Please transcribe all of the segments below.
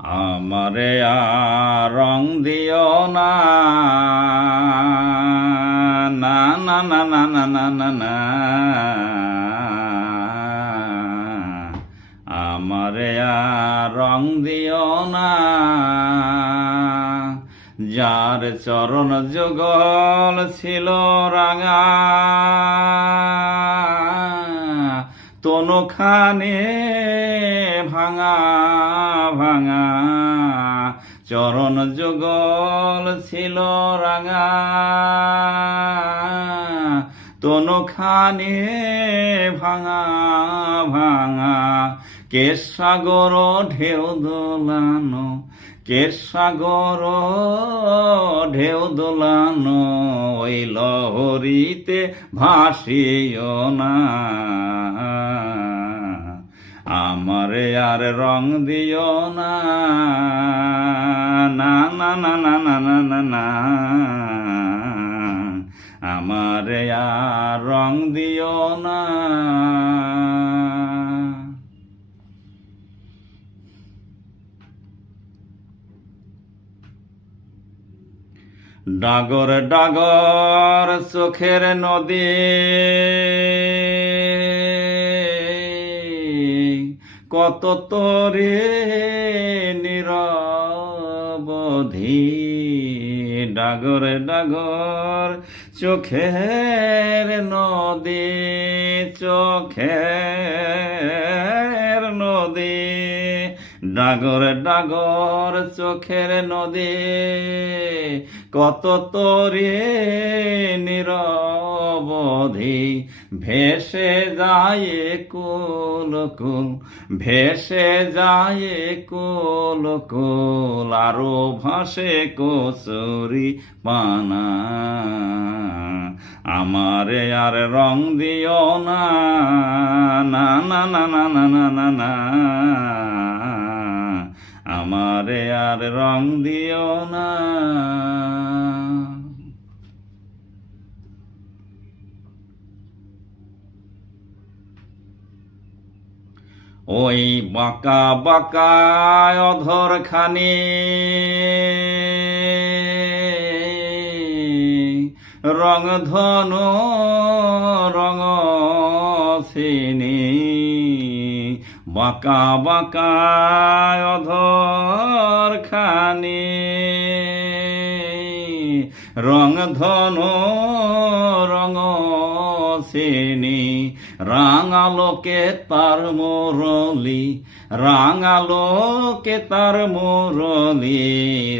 আমারে আর রং দিও না, না না না না না না না না, আমারে আর রং দিও না। যার চরণ যুগল ছিল রাঙা, তনুখানে ভাঙা ভাঙা, চরণ যুগল ছিল রাঙা, তনুখানে ভাঙা ভাঙা। কেশসাগর ঢেউ দোলানো, কেশসাগর ঢেউ দোলানো, ওই লহরীতে ভাসিও না। আমারে আর রং দিও না, না না না না না না না না, আমারে আর রং দিও না। ডাগর ডাগর চোখের নদী, কত তোরে নিরবধি। ডাগর ডাগর চোখের নদী, চোখের নদী, ডাগর ডাগর চোখের নদী, কত তোরে নিরবধি। ভেসে যায় কুল কুল, ভেসে যায় কুল কুল, আরো ভাসে কচুরি পানা। আমারে আর রং দিও না, না না না না না না না না, আমারে আর রং দিও না। ওই বাঁকা বাঁকা অধর খানি, রং ধনু রং চিনি, বাঁকা বাঁকা অধর খানি, রং ধনু রং চিনি। রাঙালোকে তার মুরলি, রাঙালোকে তার মুরলি,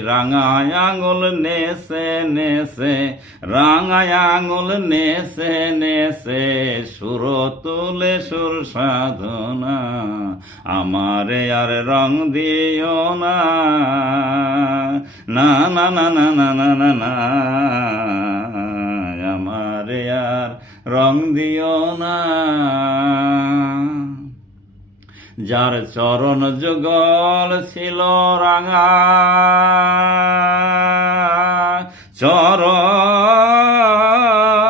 রাঙায় আঙুল নেছে নেছে, রাঙায় আঙুল নেছে নেছে, সুর তুলে সুর সাধনা। আমারে আর রং দিও না, না না না না না না না না, আমারে আর রং দিও না। যার চরণ যুগল ছিল রাঙা,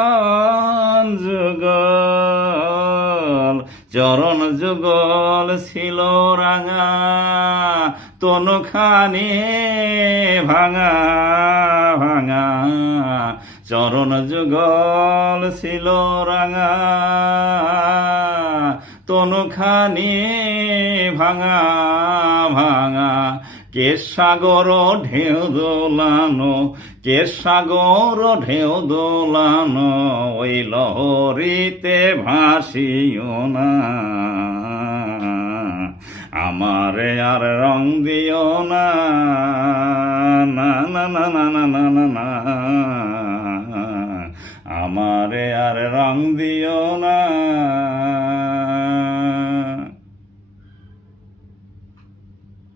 চরণ যুগল, চরণ যুগল ছিল রাঙা, তনুখানি ভাঙা ভাঙা, চরণ যুগল ছিল রাঙা, তনুখানি ভাঙা ভাঙা। কেশসাগর ঢেউ দোলানো, কেশসাগর ঢেউ দোলানো, ওই লহরীতে ভাসিও না। আমারে আর রং দিও না, না না না না না না না না, আমারে আর রং দিও না।